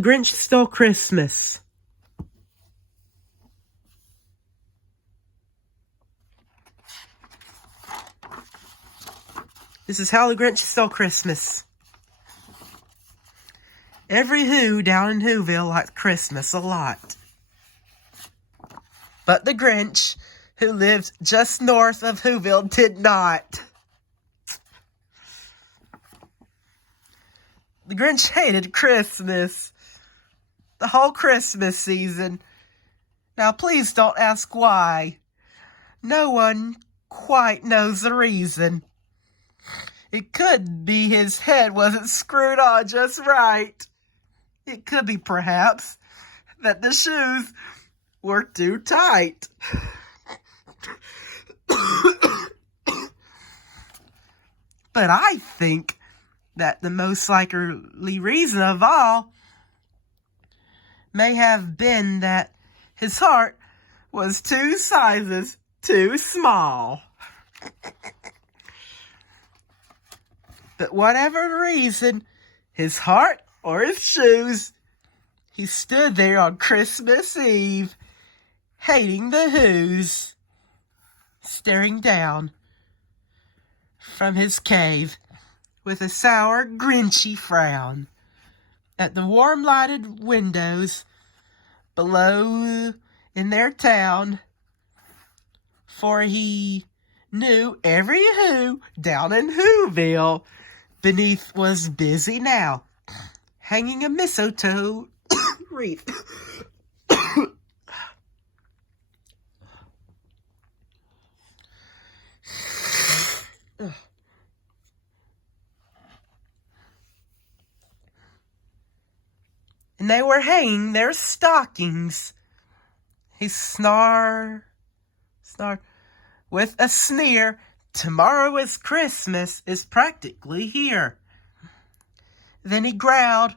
Grinch Stole Christmas. This is how the Grinch stole Christmas. Every Who down in Whoville liked Christmas a lot. But the Grinch, who lived just north of Whoville, did not. The Grinch hated Christmas. The whole Christmas season. Now please don't ask why. No one quite knows the reason. It could be his head wasn't screwed on just right. It could be, perhaps, that the shoes were too tight. But I think that the most likely reason of all may have been that his heart was 2 sizes too small. But whatever the reason, his heart or his shoes, he stood there on Christmas Eve, hating the Who's, staring down from his cave with a sour, Grinchy frown at the warm-lighted windows below in their town, for he knew every Who down in Whoville beneath was busy now, hanging a mistletoe wreath. And they were hanging their stockings. He snarled with a sneer, "Tomorrow is Christmas, is practically here." Then he growled,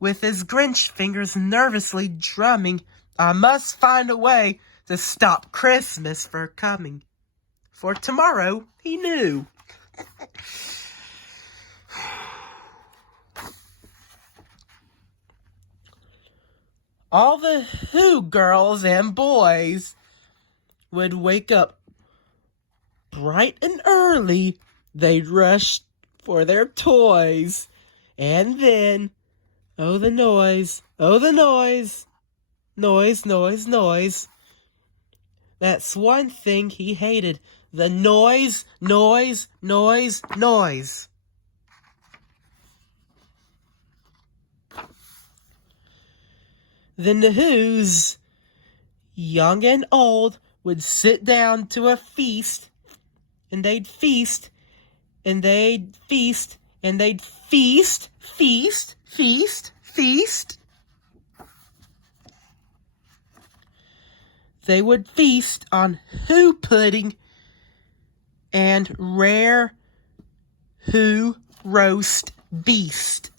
with his Grinch fingers nervously drumming, "I must find a way to stop Christmas from coming. For tomorrow, he knew." All the Who girls and boys would wake up bright and early. They'd rush for their toys. And then, oh the noise, noise. That's one thing he hated, the noise. Then the Who's, young and old, would sit down to a feast, and they'd feast, and they'd feast, and they'd feast. They would feast on Who pudding and rare Who roast beast,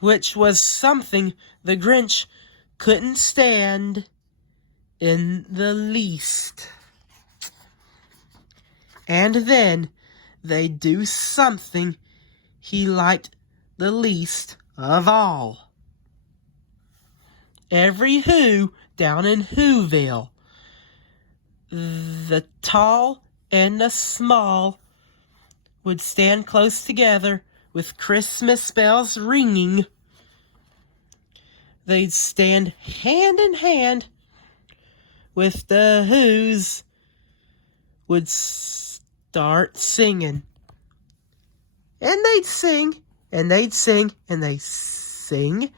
which was something the Grinch couldn't stand in the least. And then they'd do something he liked the least of all. Every Who down in Whoville, the tall and the small, would stand close together with Christmas bells ringing. They'd stand hand in hand with the Who's, would start singing. And they'd sing, and they'd sing, and they'd sing.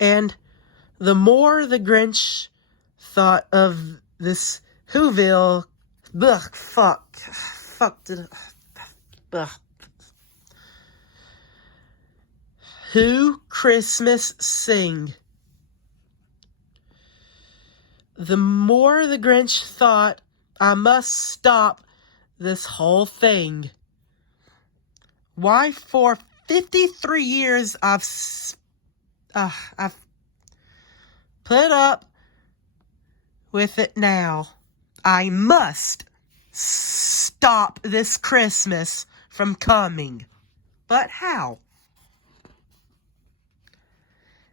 And the more the Grinch thought of this Whoville, Who Christmas sing, the more the Grinch thought, I must stop this whole thing. Why, for 53 years I've put up with it now. I must stop this Christmas from coming. But how?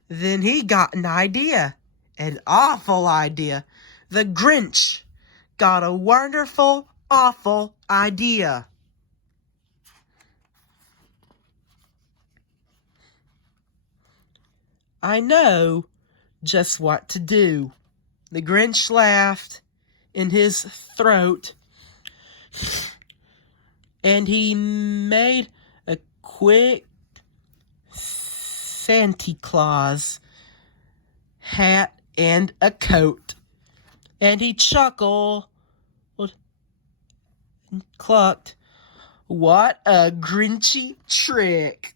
Then he got an idea, an awful idea. The Grinch got a wonderful, awful idea. I know just what to do. The Grinch laughed in his throat, and he made a quick Santa Claus hat and a coat. And he chuckled and clucked, "What a Grinchy trick!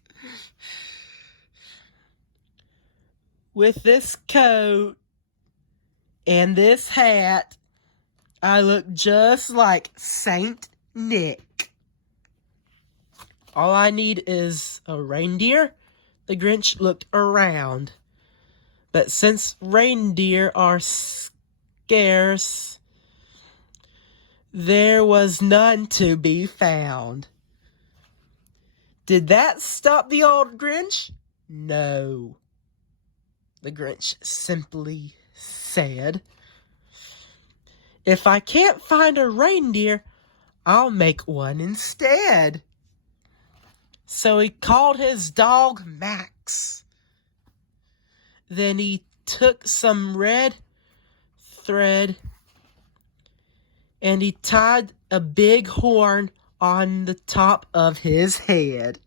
With this coat and this hat, I look just like Saint Nick. All I need is a reindeer." The Grinch looked around. But since reindeer are scarce, there was none to be found. Did that stop the old Grinch? No. The Grinch simply said, "If I can't find a reindeer, I'll make one instead." So he called his dog Max. Then he took some red thread and he tied a big horn on the top of his head.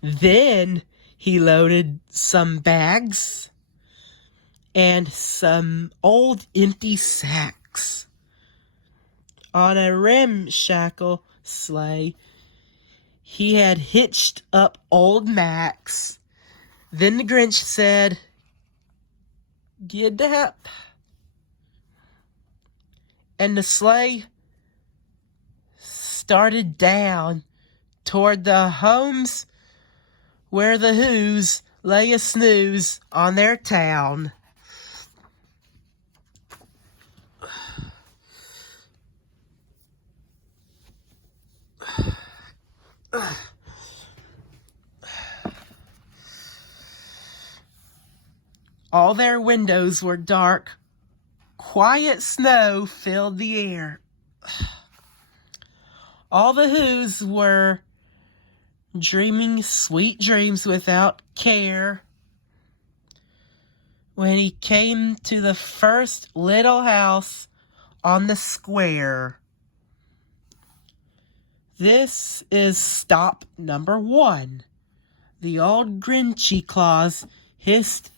Then he loaded some bags and some old empty sacks on a ramshackle sleigh. He had hitched up old Max. Then the Grinch said, "Gid up." And the sleigh started down toward the homes where the Who's lay a snooze on their town. All their windows were dark. Quiet snow filled the air. All the Who's were dreaming sweet dreams without care. When he came to the first little house on the square. This is stop number 1. The old Grinchy Claus hissed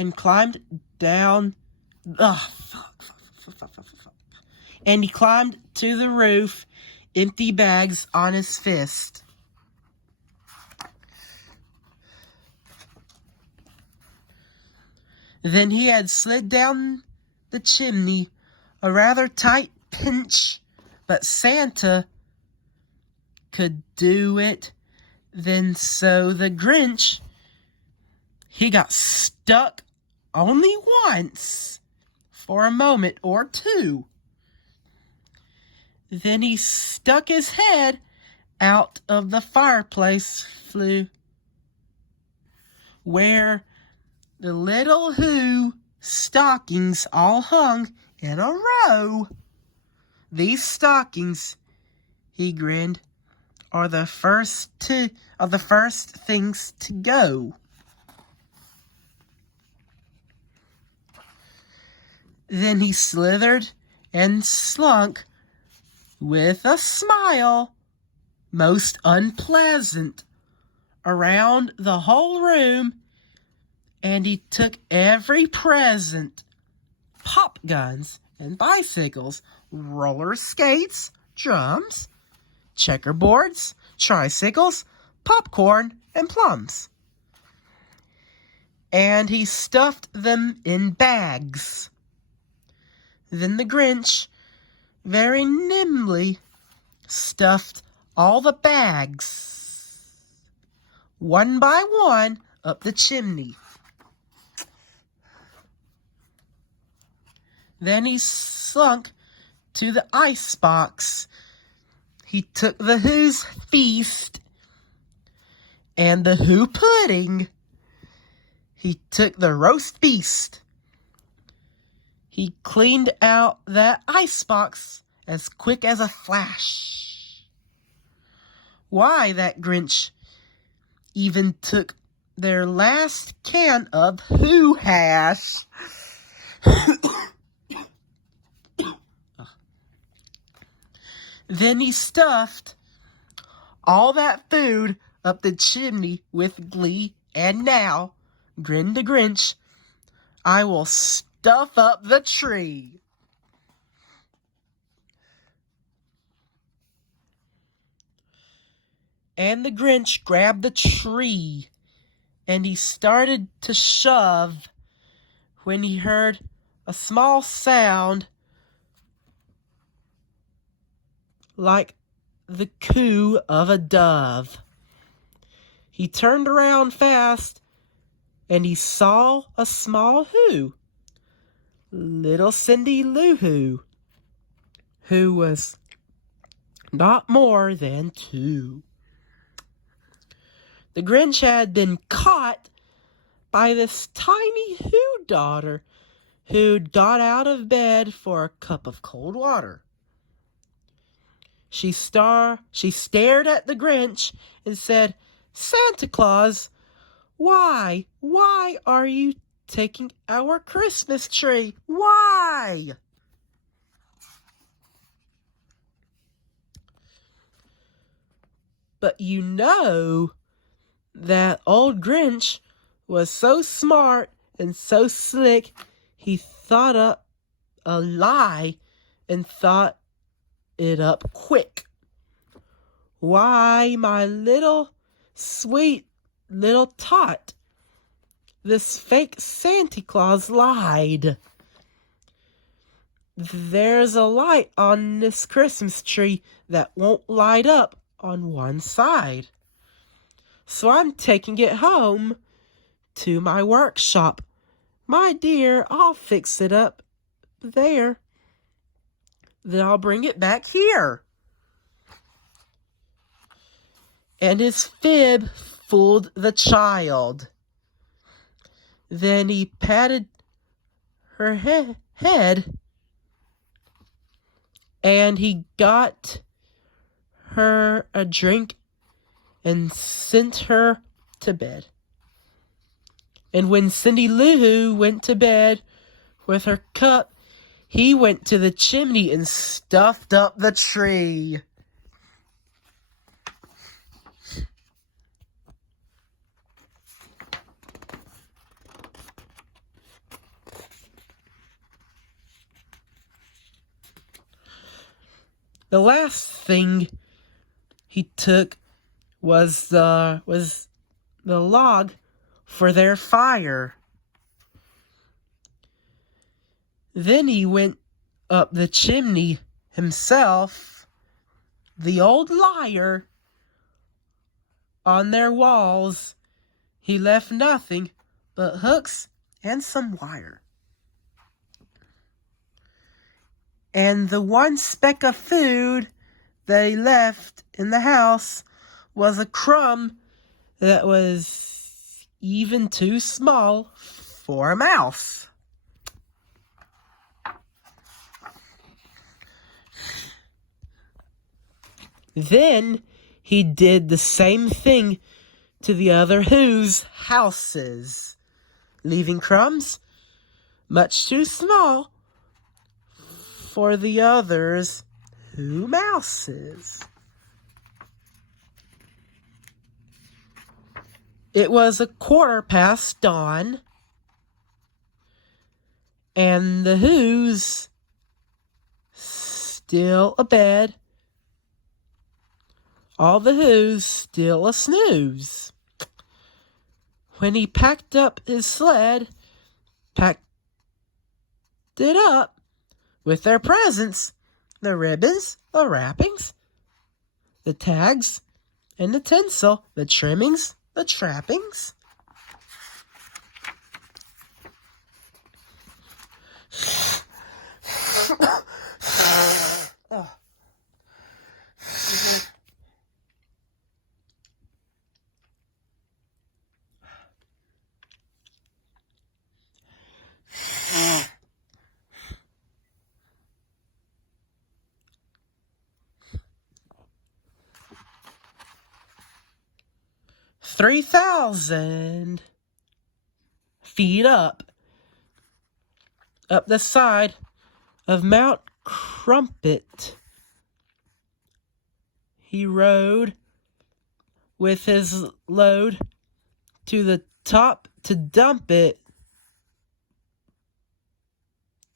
and climbed down. And he climbed to the roof, empty bags on his fist. Then he had slid down the chimney, a rather tight pinch, but Santa could do it. Then so the Grinch, he got stuck only once for a moment or two. Then he stuck his head out of the fireplace flue, where the little Who stockings all hung in a row. These stockings, he grinned, are the first things to go. Then he slithered and slunk with a smile most unpleasant around the whole room, and he took every present: pop guns and bicycles, roller skates, drums, checkerboards, tricycles, popcorn, and plums. And he stuffed them in bags. Then the Grinch very nimbly stuffed all the bags, one by one, up the chimney. Then he slunk to the ice box. He took the Who's Feast and the Who Pudding. He took the Roast Beast. He cleaned out that ice box as quick as a flash. Why, that Grinch even took their last can of Who hash. Then he stuffed all that food up the chimney with glee, and now, grin to Grinch, I will stuff up the tree. And the Grinch grabbed the tree, and he started to shove when he heard a small sound like the coo of a dove. He turned around fast, and he saw a small Who, little Cindy Lou Who was not more than 2. The Grinch had been caught by this tiny Who daughter who'd got out of bed for a cup of cold water. She stared at the Grinch and said, "Santa Claus, why are you taking our Christmas tree? Why?" But you know that old Grinch was so smart and so slick, he thought up a lie and thought it up quick. "Why, my little sweet little tot, this fake Santa Claus lied. There's a light on this Christmas tree that won't light up on one side. So I'm taking it home to my workshop. My dear, I'll fix it up there. Then I'll bring it back here." And his fib fooled the child. Then he patted her head, and he got her a drink and sent her to bed. And when Cindy Lou Who went to bed with her cup, he went to the chimney and stuffed up the tree. The last thing he took was the log for their fire. Then he went up the chimney himself. The old liar. On their walls, he left nothing but hooks and some wire. And the one speck of food they left in the house was a crumb that was even too small for a mouse. Then he did the same thing to the other Who's houses, leaving crumbs much too small for the others' Who mouses. It was 1:15 dawn, and the Who's still abed. All the Who's still a snooze. When he packed up his sled, packed it up with their presents, the ribbons, the wrappings, the tags, and the tinsel, the trimmings, the trappings. Oh. 3,000 feet up the side of Mount Crumpet, he rode with his load to the top to dump it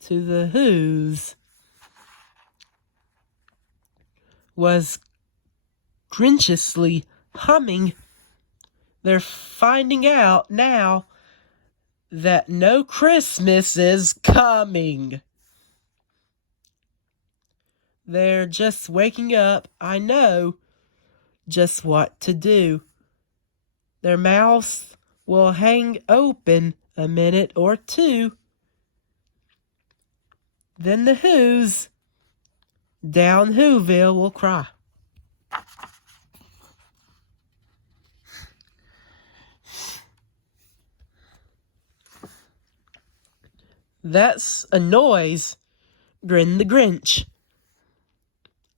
to the Who's. Was Grinchiously humming. They're finding out now that no Christmas is coming. They're just waking up. I know just what to do. Their mouths will hang open a minute or two. Then the Who's down Whoville will cry. That's a noise, grinned the Grinch,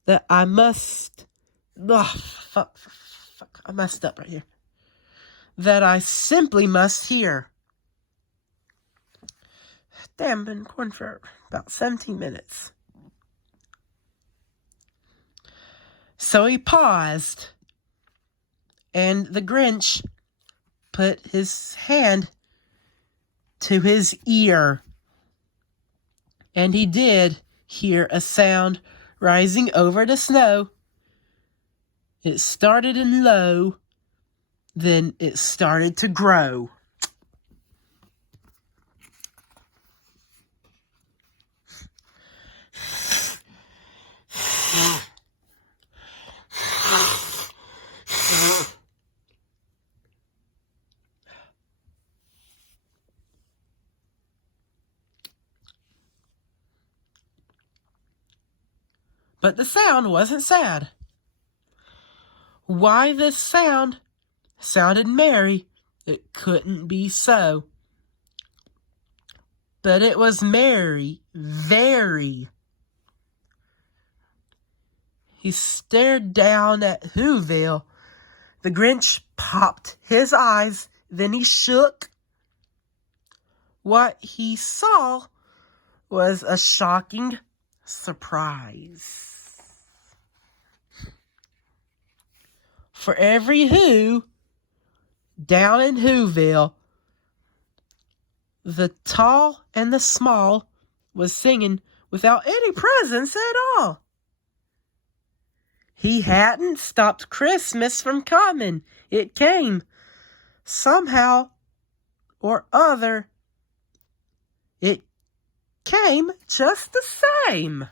that I must... fuck, I messed up right here. That I simply must hear. Damn, been recording for about 17 minutes. So he paused, and the Grinch put his hand to his ear. And he did hear a sound rising over the snow. It started in low, then it started to grow. But the sound wasn't sad. Why this sound sounded merry, it couldn't be so. But it was merry, very. He stared down at Whoville. The Grinch popped his eyes, then he shook. What he saw was a shocking surprise. For every Who down in Whoville, the tall and the small was singing without any presents at all. He hadn't stopped Christmas from coming. It came somehow or other. It came just the same.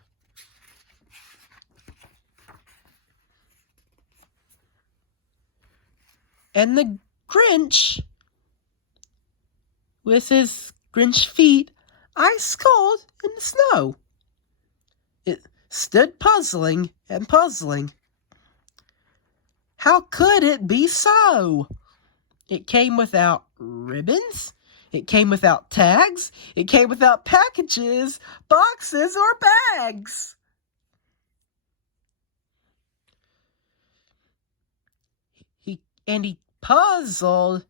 And the Grinch, with his Grinch feet ice cold in the snow, it stood puzzling and puzzling. How could it be so? It came without ribbons. It came without tags. It came without packages, boxes, or bags. He puzzled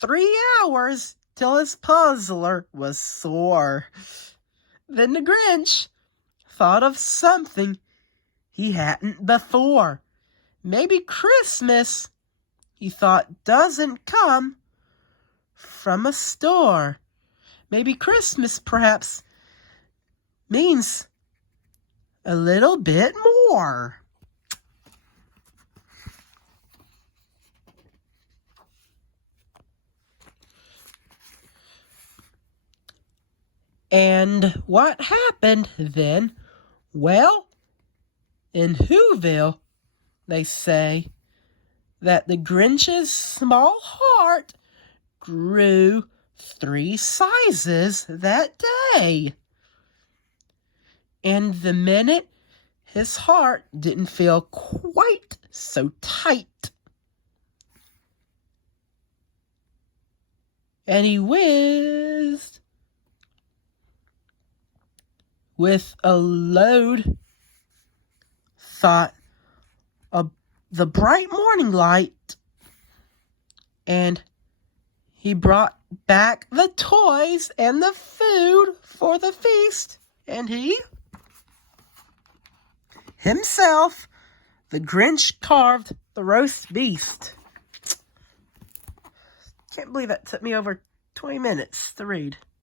3 hours till his puzzler was sore. Then the Grinch thought of something he hadn't before. Maybe Christmas, he thought, doesn't come from a store. Maybe Christmas perhaps means a little bit more. And what happened then? Well, in Whoville, they say that the Grinch's small heart grew 3 sizes that day. And the minute his heart didn't feel quite so tight, and he whizzed with a load thought of the bright morning light, and he brought back the toys and the food for the feast, and he himself, the Grinch, carved the roast beast. Can't believe that took me over 20 minutes to read.